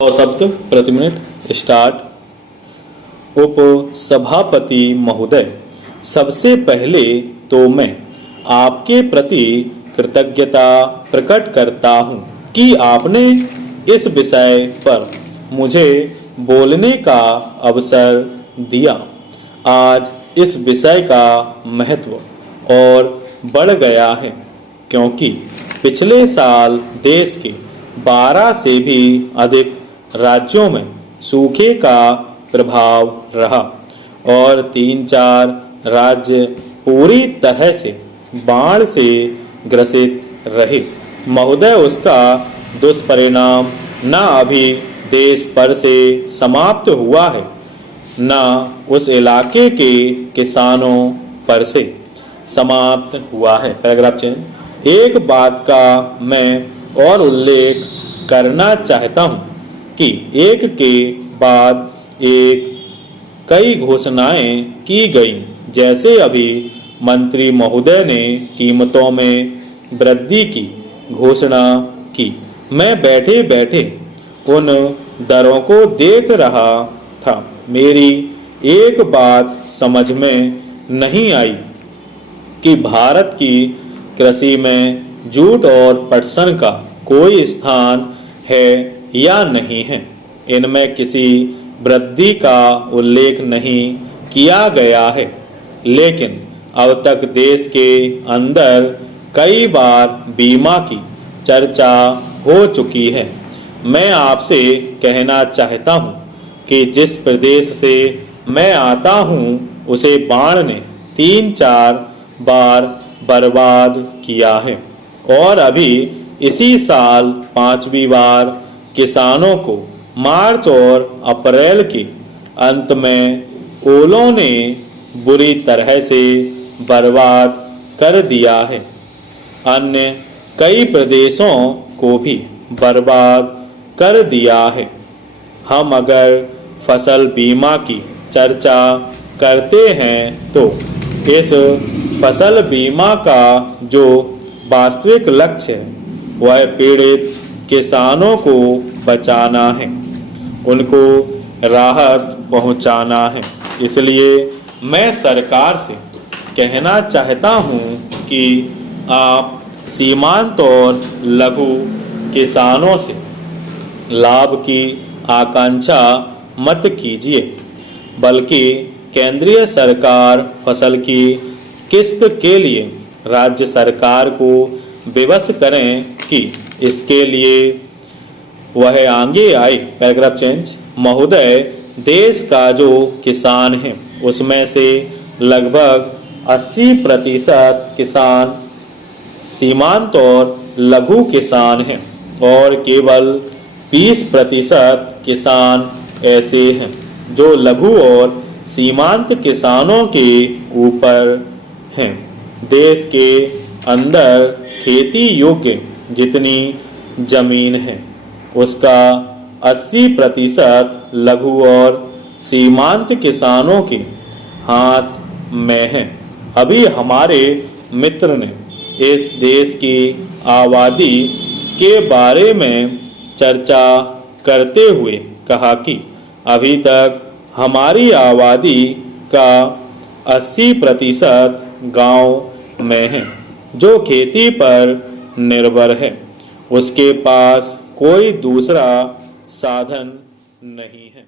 100 शब्द प्रति minute start. उप सभापति महोदय, सबसे पहले तो मैं आपके प्रति कृतज्ञता प्रकट करता हूं कि आपने इस विषय पर मुझे बोलने का अवसर दिया। आज इस विषय का महत्व और बढ़ गया है क्योंकि पिछले साल देश के 12 से भी अधिक राज्यों में सूखे का प्रभाव रहा और 3-4 राज्य पूरी तरह से बाढ़ से ग्रसित रहे। महोदय, उसका दुष्परिणाम न अभी देश पर से समाप्त हुआ है न उस इलाके के किसानों पर से समाप्त हुआ है। Paragraph change. एक बात का मैं और उल्लेख करना चाहता हूं कि एक के बाद एक कई घोषणाएं की गई, जैसे अभी मंत्री महोदय ने कीमतों में वृद्धि की घोषणा की। मैं बैठे बैठे उन दरों को देख रहा था। मेरी एक बात समझ में नहीं आई कि भारत की कृषि में जूट और पटसन का कोई स्थान है या नहीं है। इनमें किसी वृद्धि का उल्लेख नहीं किया गया है, लेकिन अब तक देश के अंदर कई बार बीमा की चर्चा हो चुकी है। मैं आपसे कहना चाहता हूं कि जिस प्रदेश से मैं आता हूं उसे बाढ़ ने 3-4 बार बर्बाद किया है और अभी इसी साल 5वीं बार किसानों को मार्च और अप्रैल के अंत में ओलों ने बुरी तरह से बर्बाद कर दिया है। अन्य कई प्रदेशों को भी बर्बाद कर दिया है। हम अगर फसल बीमा की चर्चा करते हैं तो इस फसल बीमा का जो वास्तविक लक्ष्य है वह पीड़ित किसानों को बचाना है, उनको राहत पहुंचाना है। इसलिए मैं सरकार से कहना चाहता हूं कि आप सीमांत और लघु किसानों से लाभ की आकांक्षा मत कीजिए, बल्कि केंद्रीय सरकार फसल की किस्त के लिए राज्य सरकार को विवश करें कि इसके लिए वह आगे आए। Paragraph change. महोदय, देश का जो किसान है उसमें से लगभग 80% किसान सीमांत और लघु किसान हैं और केवल 20% किसान ऐसे हैं जो लघु और सीमांत किसानों के ऊपर हैं। देश के अंदर खेती योग्य जितनी जमीन है उसका 80% लघु और सीमांत किसानों के हाथ में है। अभी हमारे मित्र ने इस देश की आबादी के बारे में चर्चा करते हुए कहा कि अभी तक हमारी आबादी का 80% गांव में है जो खेती पर निर्भर है। उसके पास कोई दूसरा साधन नहीं है।